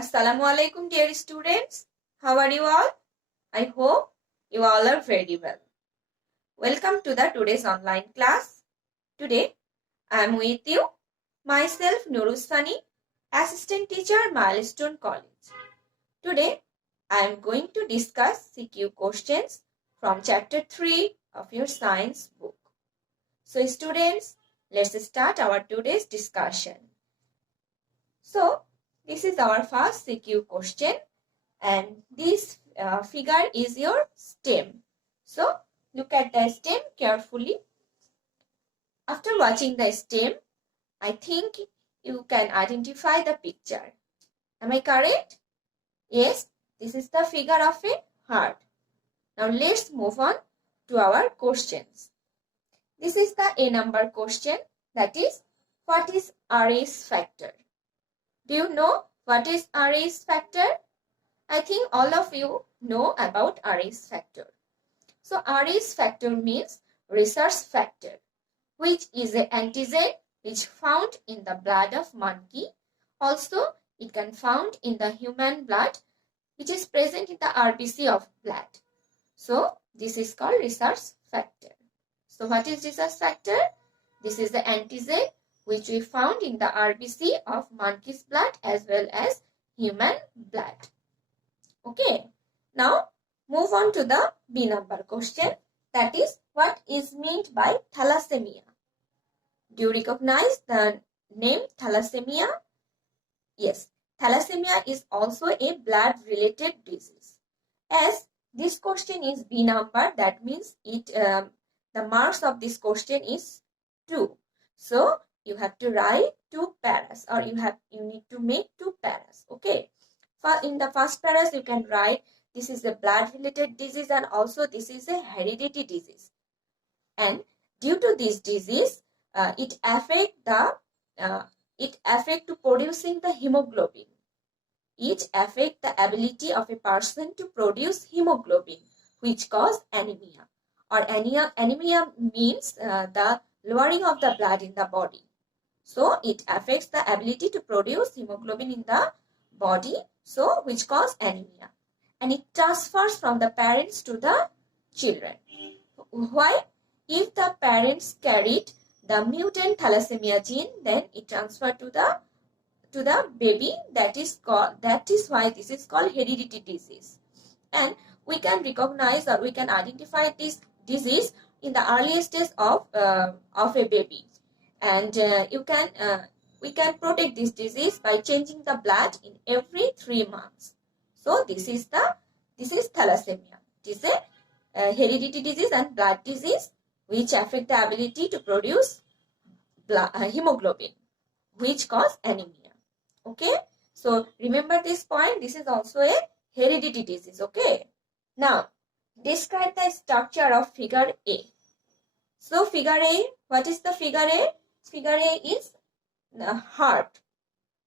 Assalamu alaikum, dear students. How are you all? I hope you all are very well. Welcome to the today's online class. Today I am with you, myself Nurusani, Assistant Teacher, Milestone College. Today I am going to discuss CQ questions from chapter 3 of your science book. So students, let's start our today's discussion. So this is our first CQ question, and this figure is your stem. So look at the stem carefully. After watching the stem, I think you can identify the picture. Am I correct? Yes, this is the figure of a heart. Now let's move on to our questions. This is the A number question, that is, what is RS factor? Do you know what is RS factor? I think all of you know about RS factor. So RS factor means rhesus factor, which is an antigen which found in the blood of monkey. Also, it can found in the human blood, which is present in the RBC of blood. So this is called rhesus factor. So what is rhesus factor? This is the antigen which we found in the RBC of monkey's blood as well as human blood. Okay, now move on to the B number question, that is, what is meant by thalassemia? Do you recognize the name thalassemia? Yes, thalassemia is also a blood related disease. As this question is B number, that means the marks of this question is 2. So you have to write 2 paras, or you need to make 2 paras. Okay. In the first paras, you can write this is a blood-related disease and also this is a hereditary disease. And due to this disease, it affect to producing the hemoglobin. It affect the ability of a person to produce hemoglobin, which cause anemia. Or anemia means the lowering of the blood in the body. So it affects the ability to produce hemoglobin in the body, so which cause anemia, and it transfers from the parents to the children. Why? If the parents carried the mutant thalassemia gene, then it transfer to the baby. That is why this is called hereditary disease. And we can recognize or we can identify this disease in the earliest stage of a baby, and we can protect this disease by changing the blood in every 3 months. So this is thalassemia. It is a hereditary disease and blood disease which affect the ability to produce hemoglobin, which cause anemia. Okay. So remember this point. This is also a hereditary disease. Okay. Now describe the structure of figure A. So figure A, what is the figure A? Figure A is the heart.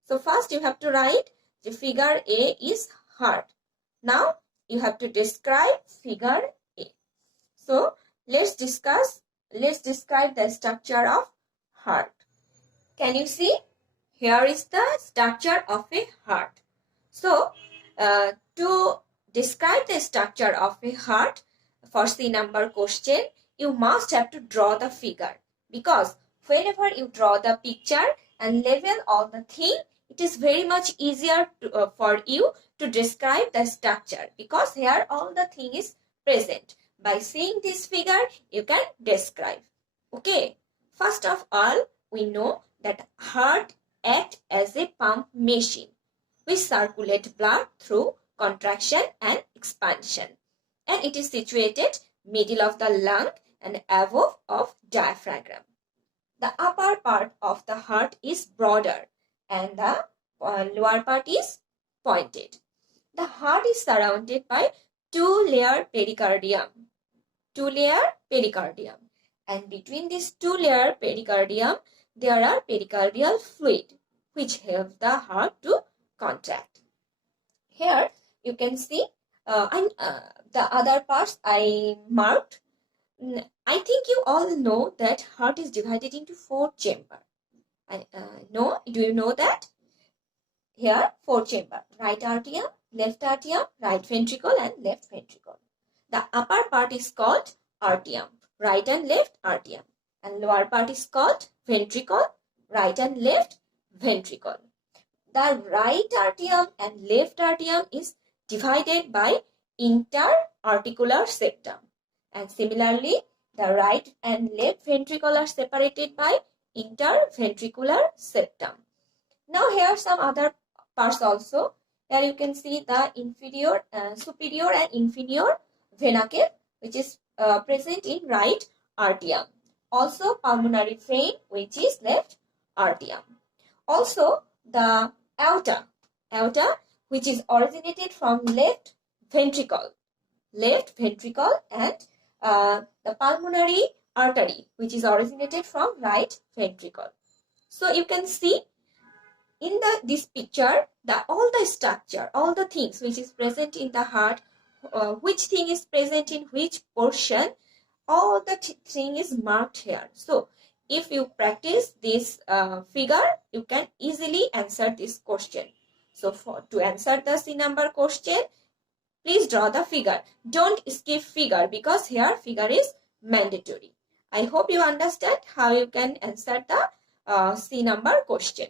So first you have to write the figure A is heart. Now you have to describe figure A. So let's describe the structure of heart. Can you see? Here is the structure of a heart. So to describe the structure of a heart for C number question, you must have to draw the figure, because whenever you draw the picture and label all the thing, it is very much easier for you to describe the structure, because here all the thing is present. By seeing this figure, you can describe. Okay. First of all, we know that heart acts as a pump machine which circulates blood through contraction and expansion, and it is situated middle of the lung and above of diaphragm. The upper part of the heart is broader and the lower part is pointed. The heart is surrounded by 2-layer pericardium. 2-layer pericardium. And between this 2-layer pericardium, there are pericardial fluid which help the heart to contract. Here you can see the other parts I marked. I think you all know that heart is divided into 4 chambers. No, do you know that? Here, 4 chambers: right atrium, left atrium, right ventricle, and left ventricle. The upper part is called atrium, right and left atrium, and lower part is called ventricle, right and left ventricle. The right atrium and left atrium is divided by interarticular septum, and similarly the right and left ventricle are separated by interventricular septum. Now here are some other parts also. Here you can see the superior and inferior vena cava, which is present in right atrium. Also pulmonary vein, which is left atrium. Also the aorta, which is originated from left ventricle, and the pulmonary artery, which is originated from right ventricle. So you can see in this picture all the structure, all the things which is present in the heart, which thing is present in which portion, all the thing is marked here. So if you practice this figure, you can easily answer this question. So to answer the C number question, please draw the figure. Don't skip figure, because here figure is mandatory. I hope you understand how you can answer the C number question.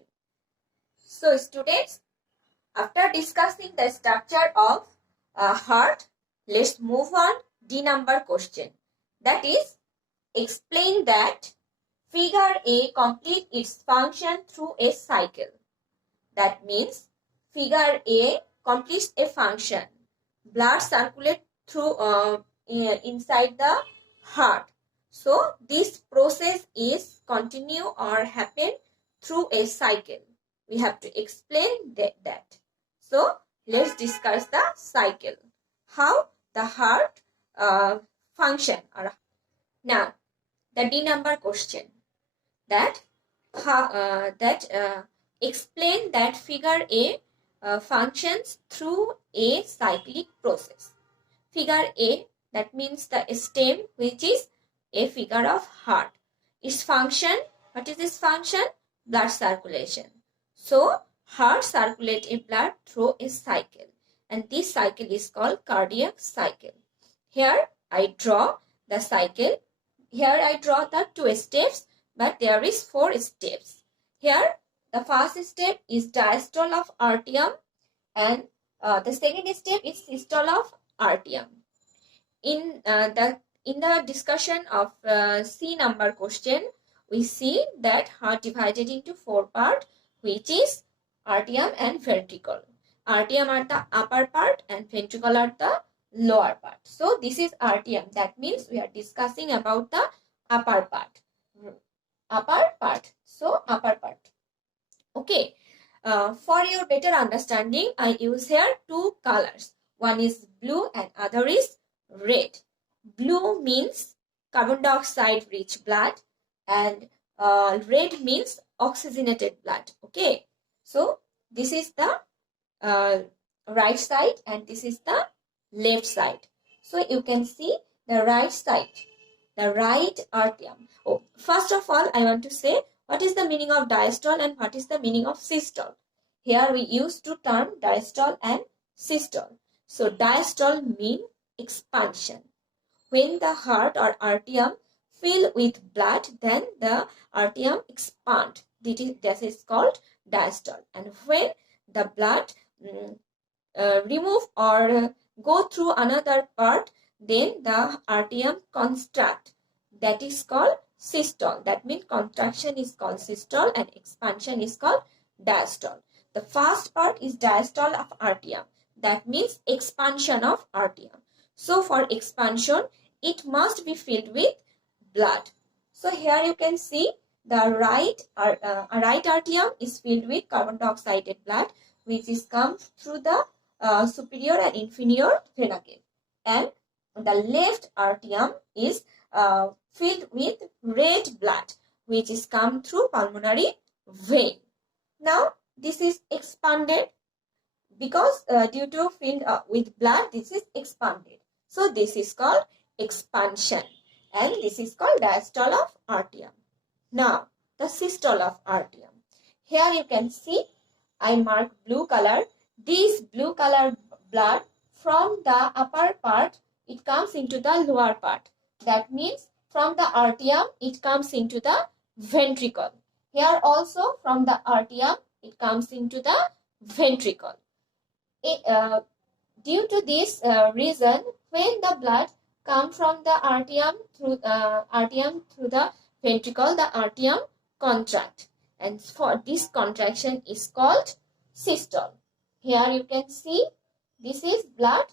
So students, after discussing the structure of heart, let's move on D number question. That is, explain that figure A complete its function through a cycle. That means figure A completes a function. Blood circulates through inside the heart. So this process is continue or happen through a cycle. We have to explain that. So let's discuss the cycle. How the heart function. Now the D number question. That explain that figure A functions through a cyclic process. Figure A, that means the stem, which is a figure of heart. Its function, what is this function? Blood circulation. So heart circulates a blood through a cycle, and this cycle is called cardiac cycle. Here I draw the cycle. Here I draw the 2 steps, but there is 4 steps. Here the first step is diastole of arterium, and the second step is systole of arterium. In the discussion of C number question, we see that heart divided into 4 parts, which is arterium and ventricle. Arterium are the upper part and ventricle are the lower part. So this is arterium. That means we are discussing about the upper part. So upper part. Okay. For your better understanding, I use here 2 colors. One is blue and other is red. Blue means carbon dioxide rich blood, and red means oxygenated blood. Okay. So this is the right side and this is the left side. So you can see the right side, the right arterium. Oh, first of all, I want to say what is the meaning of diastole and what is the meaning of systole. Here we use 2 terms, diastole and systole. So diastole means expansion. When the heart or arterium fill with blood, then the arterium expand. This is called diastole. And when the blood remove or go through another part, then the arterium contract. That is called systole. That means contraction is called systole and expansion is called diastole. The first part is diastole of arterium. That means expansion of arterium. So for expansion, it must be filled with blood. So here you can see the right arterium is filled with carbon dioxide blood, which is come through the superior and inferior vena cava. And the left arterium is filled with red blood, which is come through pulmonary vein. Now this is expanded because due to filled with blood, this is expanded. So this is called expansion, and this is called diastole of arterium. Now the systole of arterium. Here you can see I mark blue color. This blue color blood from the upper part, it comes into the lower part. That means from the arterium, it comes into the ventricle. Here also from the arterium, it comes into the ventricle. Due to this reason, when the blood comes from the arterium through the ventricle, the arterium contract, and for this contraction is called systole. Here you can see this is blood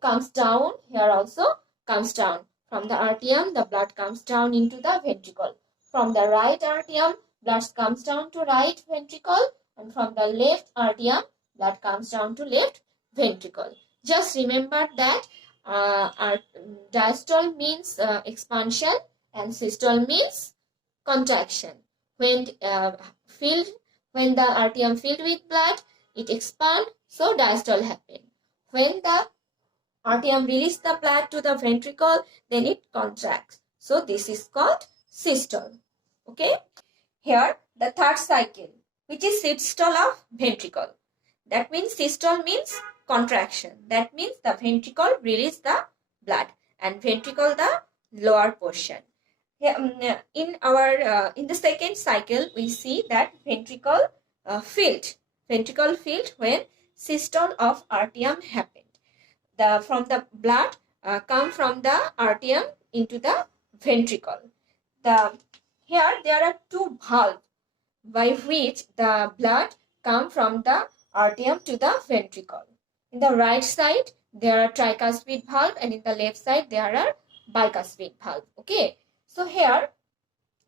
comes down. Here also comes down. From the arterium, the blood comes down into the ventricle. From the right arterium, blood comes down to right ventricle, and from the left arterium, blood comes down to left ventricle. Just remember that diastole means expansion and systole means contraction. When when the arterium filled with blood, it expands, so diastole happen. When the arterium release the blood to the ventricle, then it contracts. So this is called systole. Okay. Here the third cycle, which is systole of ventricle. That means systole means contraction. That means the ventricle release the blood and ventricle the lower portion. Here, in the second cycle, we see that ventricle filled when systole of arterium happened. From the blood come from the arterium into the ventricle. Here there are two valves by which the blood come from the arterium to the ventricle. In the right side there are tricuspid valve, and in the left side there are bicuspid valve. Okay, so here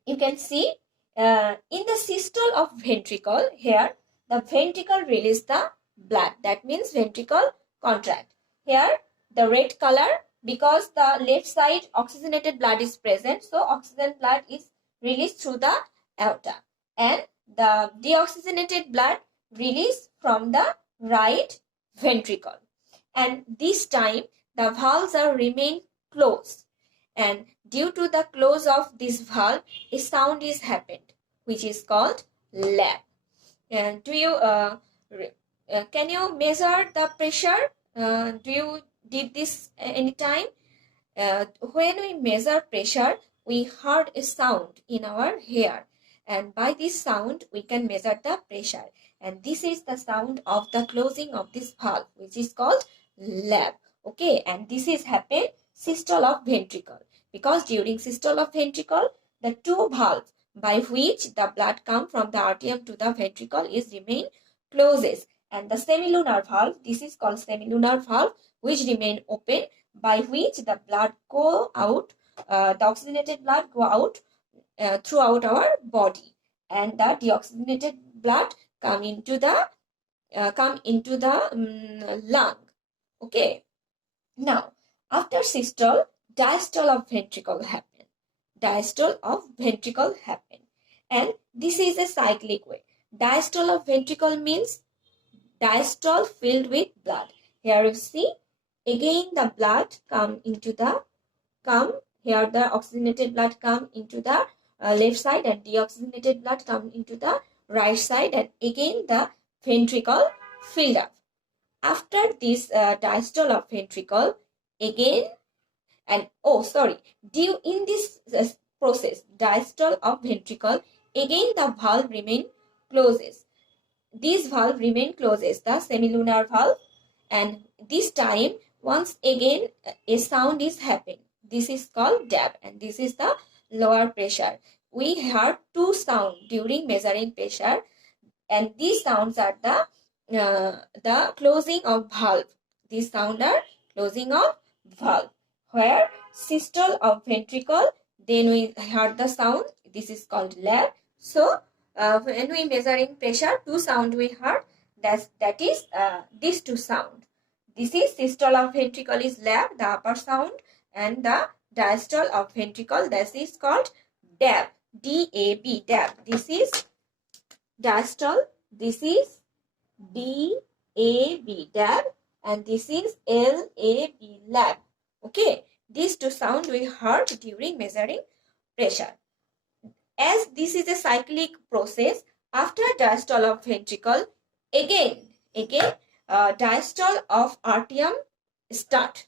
you can see in the systole of ventricle, here the ventricle release the blood. That means ventricle contract. Here the red color, because the left side oxygenated blood is present, so oxygen blood is released through the aorta, and the deoxygenated blood released from the right ventricle. And this time the valves are remain closed, and due to the close of this valve, a sound is happened, which is called lap. And can you measure the pressure? Do you did this anytime? When we measure pressure, we heard a sound in our ear, and by this sound we can measure the pressure, and this is the sound of the closing of this valve, which is called lap. Okay, and this is happen systole of ventricle, because during systole of ventricle, the two valves by which the blood come from the arterium to the ventricle is remain closes, and the semilunar valve, this is called semilunar valve, which remain open, by which the blood go out, the oxygenated blood go out throughout our body, and the deoxygenated blood come into the lung. Okay. Now, after systole, diastole of ventricle happen. Diastole of ventricle happen, and this is a cyclic way. Diastole of ventricle means diastole filled with blood. Here you see, again the blood here the oxygenated blood come into the left side, and deoxygenated blood come into the right side, and again the ventricle filled up. After this diastole of ventricle, again, and due in this process, diastole of ventricle, again the valve remain closes. This valve remain closes, the semilunar valve, and this time once again a sound is happening. This is called dab, and this is the lower pressure. We heard two sounds during measuring pressure, and these sounds are the closing of valve. These sounds are closing of valve. Where systole of ventricle, then we heard the sound. This is called lap. So when we measuring pressure, two sound we heard. That is these two sound. This is systole of ventricle is lap, the upper sound, and the diastole of ventricle, this is called dab. D-A-B, dab. This is diastole. This is D-A-B, dab, and this is L-A-B, lab. Okay, these two sounds we heard during measuring pressure. As this is a cyclic process, after diastole of ventricle, Again, diastole of arterium start.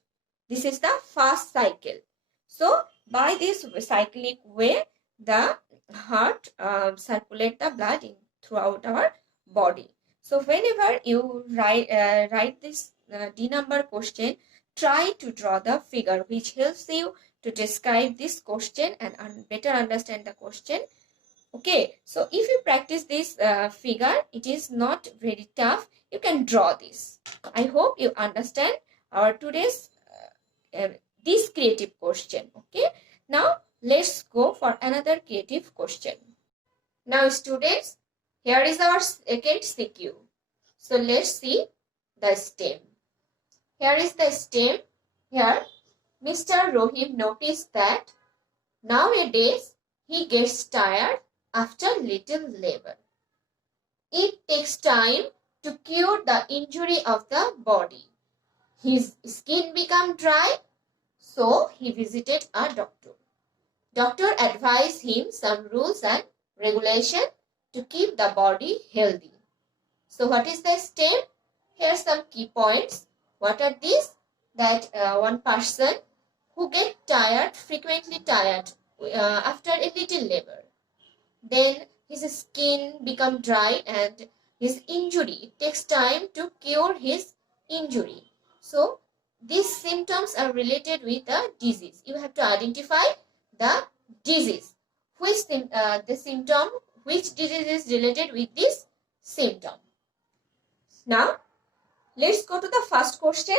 This is the first cycle. So by this cyclic way, the heart circulate the blood throughout our body. So whenever you write this D number question, try to draw the figure which helps you to describe this question and better understand the question. Okay, so if you practice this figure, it is not very tough. You can draw this. I hope you understand our today's this creative question. Okay, now let's go for another creative question. Now students, here is our second CQ. So let's see the stem. Here is the stem. Here Mr. Rohim noticed that nowadays he gets tired after little labor. It takes time to cure the injury of the body. His skin became dry, so he visited a doctor. Doctor advised him some rules and regulations to keep the body healthy. So what is the stem? Here are some key points. What are these? That one person who gets tired, frequently tired after a little labor. Then his skin become dry and his injury. It takes time to cure his injury. So these symptoms are related with the disease. You have to identify the disease. Which disease is related with this symptom. Now let's go to the first question,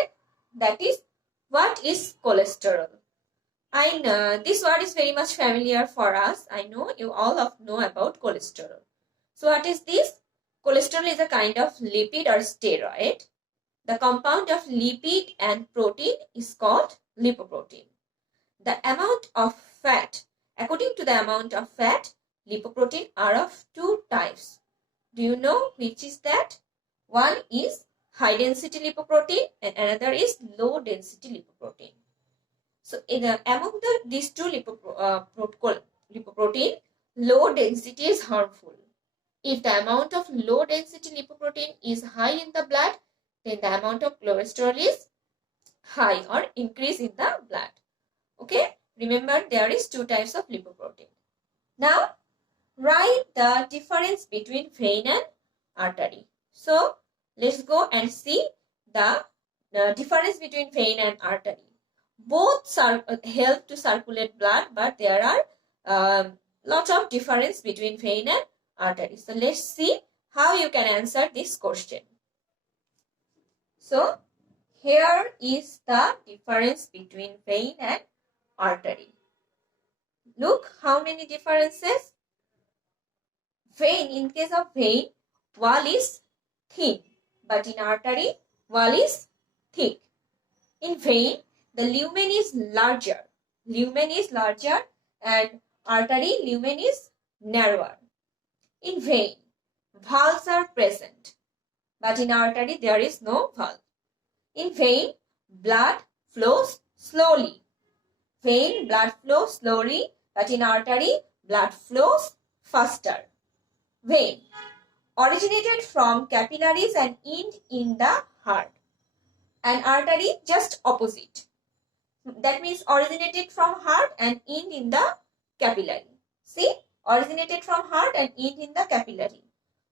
that is, what is cholesterol? I know this word is very much familiar for us. I know you all know about cholesterol. So what is this? Cholesterol is a kind of lipid or steroid. The compound of lipid and protein is called lipoprotein. The amount of fat, according to the amount of fat, lipoprotein are of two types. Do you know which is that? One is high density lipoprotein and another is low density lipoprotein. So among these two lipoprotein, low density is harmful. If the amount of low density lipoprotein is high in the blood, then the amount of cholesterol is high or increase in the blood. Okay, remember there is two types of lipoprotein. Now write the difference between vein and artery. So let's go and see the difference between vein and artery. Both help to circulate blood, but there are lots of difference between vein and artery. So let's see how you can answer this question. So here is the difference between vein and artery. Look how many differences. Vein, in case of vein, wall is thin, but in artery, wall is thick. In vein, the lumen is larger. Lumen is larger and artery lumen is narrower. In vein, valves are present, but in artery there is no valve. In vein, blood flows slowly. Vein, blood flows slowly, but in artery, blood flows faster. Vein, originated from capillaries and end in the heart. And artery, just opposite. That means originated from heart and end in the capillary. See, originated from heart and end in the capillary.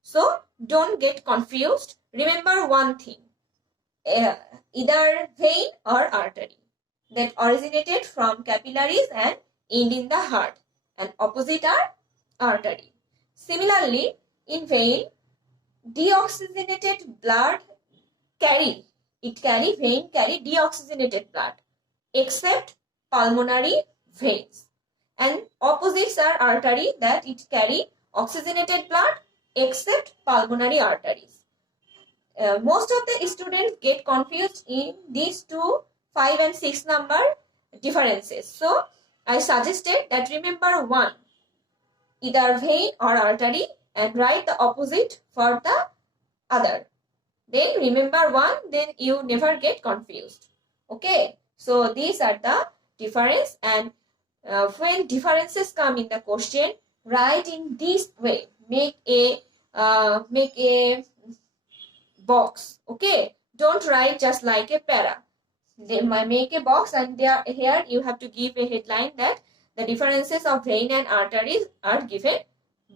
So don't get confused. Remember one thing, either vein or artery, that originated from capillaries and end in the heart, and opposite are artery. Similarly, in vein, deoxygenated blood vein carry deoxygenated blood, except pulmonary veins. And opposites are artery, that it carry oxygenated blood except pulmonary arteries. Most of the students get confused in these two 5 and 6 number differences. So I suggested that remember one, either vein or artery, and write the opposite for the other. Then remember one, then you never get confused. Okay, so these are the difference, and when differences come in the question, write in this way. Make a box. Okay, don't write just like a para. They make a box, and there here you have to give a headline that the differences of vein and arteries are given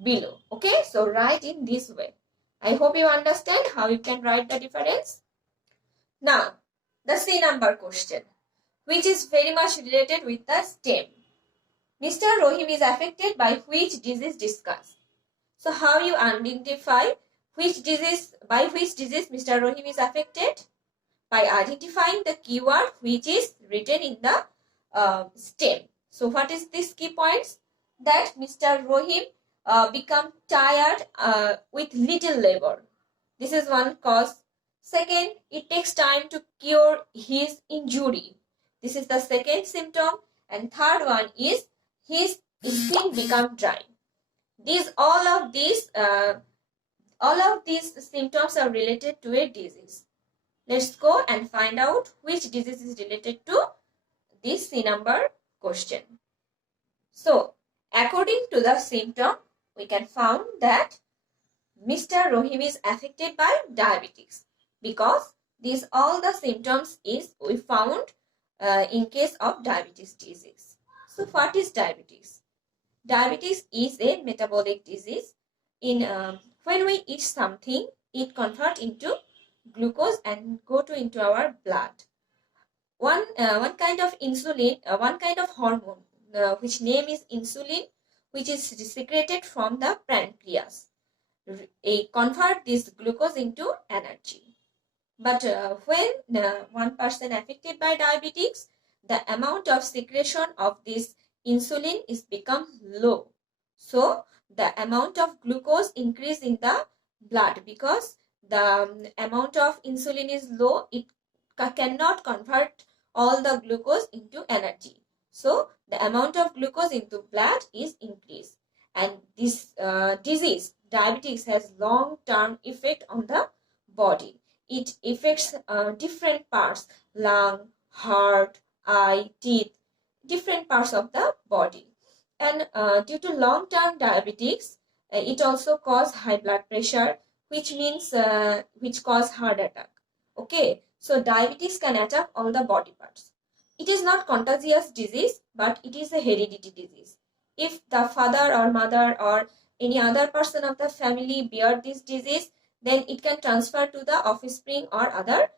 below. Okay, so write in this way. I hope you understand how you can write the difference. Now, the C number question, which is very much related with the stem. Mr. Rohim is affected by which disease discussed? So how you identify which disease, by which disease Mr. Rohim is affected? By identifying the keyword which is written in the stem. So what is this key points? That Mr. Rohim become tired with little labor. This is one cause. Second, it takes time to cure his injury. This is the second symptom. And third one is his skin become dry. All of these symptoms are related to a disease. Let's go and find out which disease is related to this C number question. So, according to the symptom, we can found that Mr. Rohim is affected by diabetes, because these all the symptoms is we found in case of diabetes disease. So, what is diabetes? Diabetes is a metabolic disease. When we eat something, it converts into glucose and go into our blood. One kind of insulin, one kind of hormone, which name is insulin, which is secreted from the pancreas. Convert this glucose into energy. But when one person affected by diabetes, the amount of secretion of this insulin is become low. So the amount of glucose increase in the blood, because the amount of insulin is low, it cannot convert all the glucose into energy. So the amount of glucose into blood is increased. And this disease, diabetes, has long-term effect on the body. It affects different parts, lung, heart, eye, teeth, different parts of the body. And due to long-term diabetes, it also causes high blood pressure, which means which cause heart attack. Okay, so diabetes can attack all the body parts. It is not contagious disease, but it is a hereditary disease. If the father or mother or any other person of the family bear this disease, then it can transfer to the offspring or other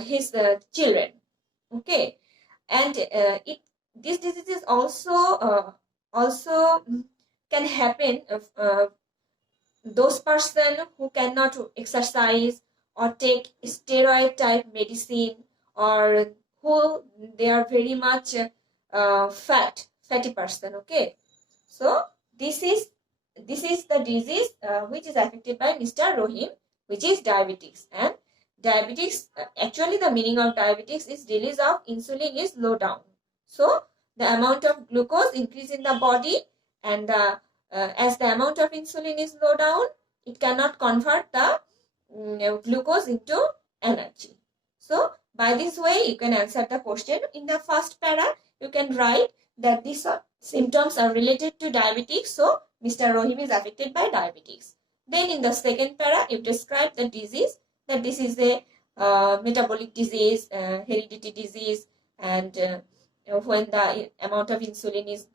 his children. Okay, and this disease is also can happen those person who cannot exercise or take steroid type medicine, or who they are very much fatty person. Okay, so this is the disease which is affected by Mr. Rohim, which is diabetes. And diabetes, actually the meaning of diabetes is release of insulin is low down. So the amount of glucose increase in the body, and as the amount of insulin is low down, it cannot convert the glucose into energy. So by this way you can answer the question. In the first para you can write that these symptoms are related to diabetes, so Mr. Rohim is affected by diabetes. Then in the second para you describe the disease, that this is a metabolic disease, hereditary disease, and when the amount of insulin is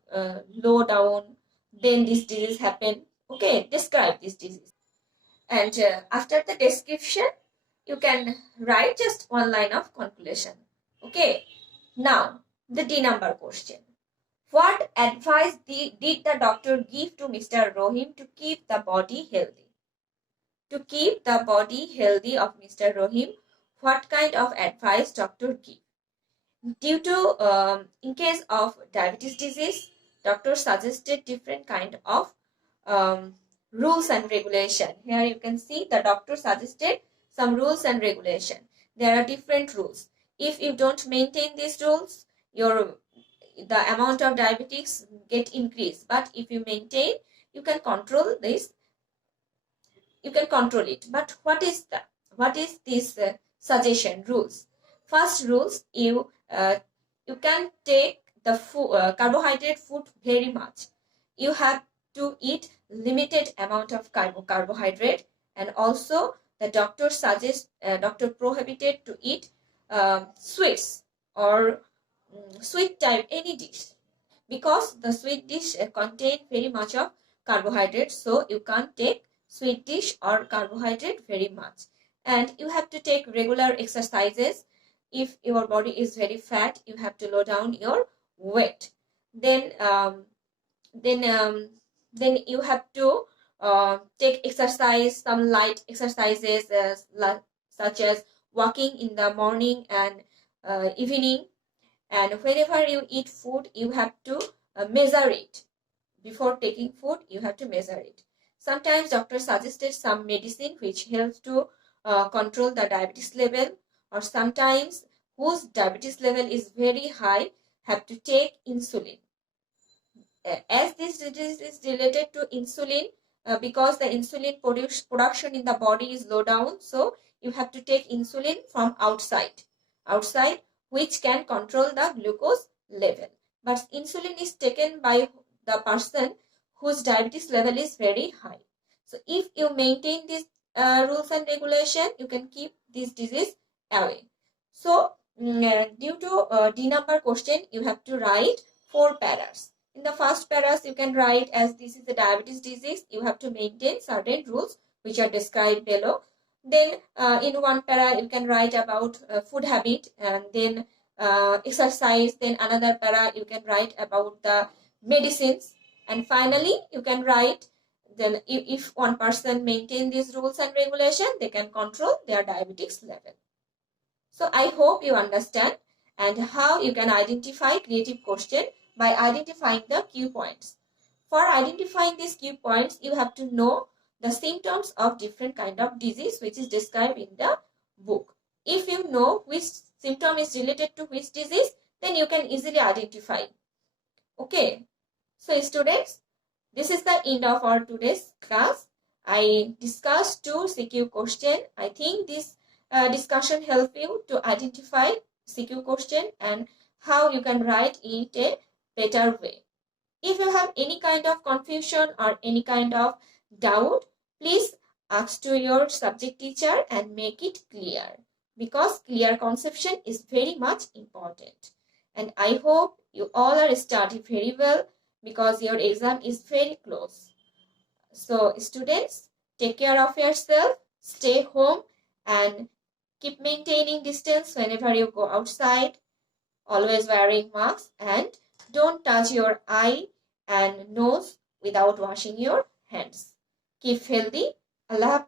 low down, then this disease happen. Okay, describe this disease. And after the description, you can write just one line of conclusion. Okay, now the D number question. What advice did the doctor give to Mr. Rohim to keep the body healthy? To keep the body healthy of Mr. Rohim, what kind of advice doctor give? Due to in case of diabetes disease, doctor suggested different kind of rules and regulation. Here you can see the doctor suggested some rules and regulation. There are different rules. If you don't maintain these rules, the amount of diabetes get increased. But if you maintain, you can control this. You can control it. But what is this suggestion rules? First rules, you can take the carbohydrate food very much. You have to eat limited amount of carbohydrate, and also the doctor prohibited to eat sweets or sweet type any dish, because the sweet dish contain very much of carbohydrate, so you can't take sweet dish or carbohydrate very much. And you have to take regular exercises. If your body is very fat, you have to lower down your weight. Then then um, then you have to take exercise, some light exercises such as walking in the morning and evening. And whenever you eat food, you have to measure it. Before taking food, you have to measure it. Sometimes doctor suggested some medicine which helps to control the diabetes level, or sometimes whose diabetes level is very high have to take insulin. As this disease is related to insulin, because the insulin production in the body is low down, so you have to take insulin from outside, which can control the glucose level. But insulin is taken by the person whose diabetes level is very high. So if you maintain these rules and regulation, you can keep this disease away. So due to D number question, you have to write 4 paras. In the first paras, you can write, as this is a diabetes disease, you have to maintain certain rules which are described below. Then in one para, you can write about food habit, and then exercise. Then another para, you can write about the medicines. And finally, you can write, then if one person maintain these rules and regulation, they can control their diabetes level. So I hope you understand and how you can identify creative question by identifying the key points. For identifying these key points, you have to know the symptoms of different kind of disease which is described in the book. If you know which symptom is related to which disease, then you can easily identify. Okay. So students, this is the end of our today's class. I discussed 2 CQ question. I think this discussion help you to identify CQ question and how you can write it a better way. If you have any kind of confusion or any kind of doubt, please ask to your subject teacher and make it clear, because clear conception is very much important. And I hope you all are studying very well, because your exam is very close. So students, take care of yourself, stay home, and keep maintaining distance whenever you go outside, always wearing masks, and don't touch your eye and nose without washing your hands. Keep healthy. Allah